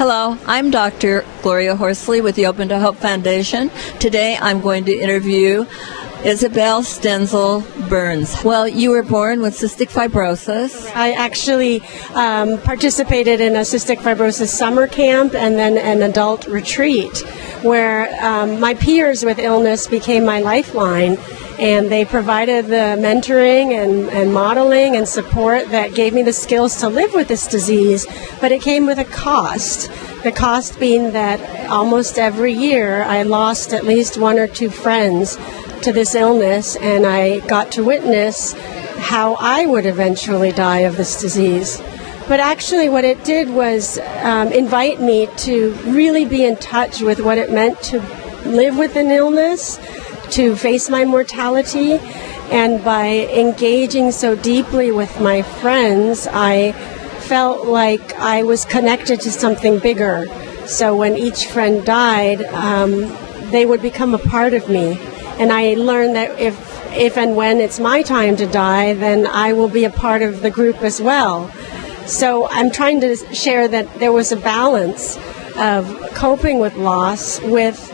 Hello, I'm Dr. Gloria Horsley with the Open to Hope Foundation. Today I'm going to interview Isabel Stenzel Byrnes. Well, you were born with cystic fibrosis. I actually participated in a cystic fibrosis summer camp and then an adult retreat where my peers with illness became my lifeline. And they provided the mentoring and modeling and support that gave me the skills to live with this disease. But it came with a cost. The cost being that almost every year I lost at least one or two friends to this illness, and I got to witness how I would eventually die of this disease. But actually what it did was invite me to really be in touch with what it meant to live with an illness, to face my mortality, and by engaging so deeply with my friends, I felt like I was connected to something bigger. So when each friend died, they would become a part of me. And I learned that if and when it's my time to die, then I will be a part of the group as well. So I'm trying to share that there was a balance of coping with loss with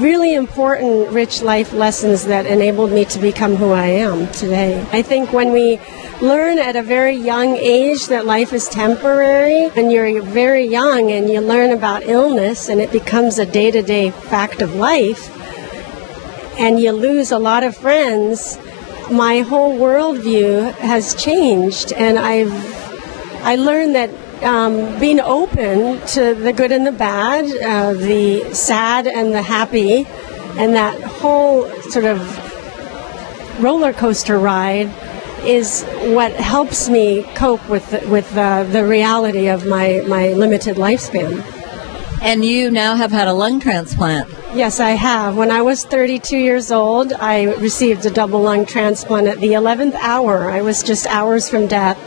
really important, rich life lessons that enabled me to become who I am today. I think when we learn at a very young age that life is temporary, and you're very young and you learn about illness and it becomes a day-to-day fact of life, and you lose a lot of friends, my whole worldview has changed, and I learned that being open to the good and the bad, the sad and the happy, and that whole sort of roller coaster ride is what helps me cope with the reality of my limited lifespan. And you now have had a lung transplant. Yes, I have. When I was 32 years old, I received a double lung transplant at the 11th hour. I was just hours from death.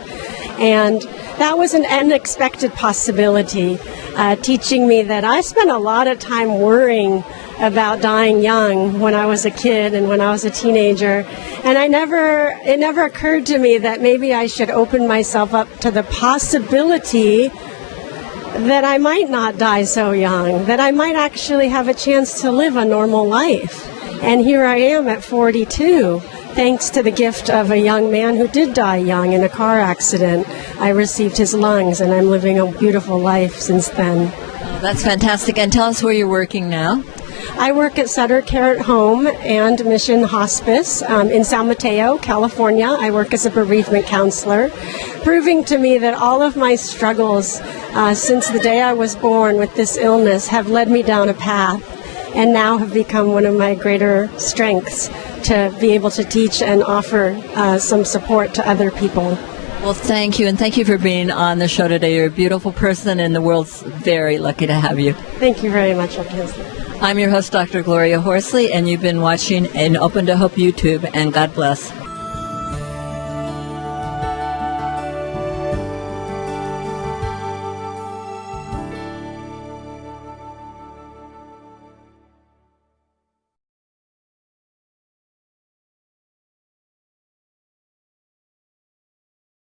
And that was an unexpected possibility, teaching me that I spent a lot of time worrying about dying young when I was a kid and when I was a teenager. And it never occurred to me that maybe I should open myself up to the possibility that I might not die so young, that I might actually have a chance to live a normal life. And here I am at 42. Thanks to the gift of a young man who did die young in a car accident. I received his lungs, and I'm living a beautiful life since then. Oh, that's fantastic. And tell us where you're working now. I work at Sutter Care at Home and Mission Hospice in San Mateo, California. I work as a bereavement counselor, proving to me that all of my struggles since the day I was born with this illness have led me down a path and now have become one of my greater strengths to be able to teach and offer some support to other people. Well, thank you, and thank you for being on the show today. You're a beautiful person, and the world's very lucky to have you. Thank you very much, Dr. Horsley. I'm your host, Dr. Gloria Horsley, and you've been watching an Open to Hope YouTube, and God bless.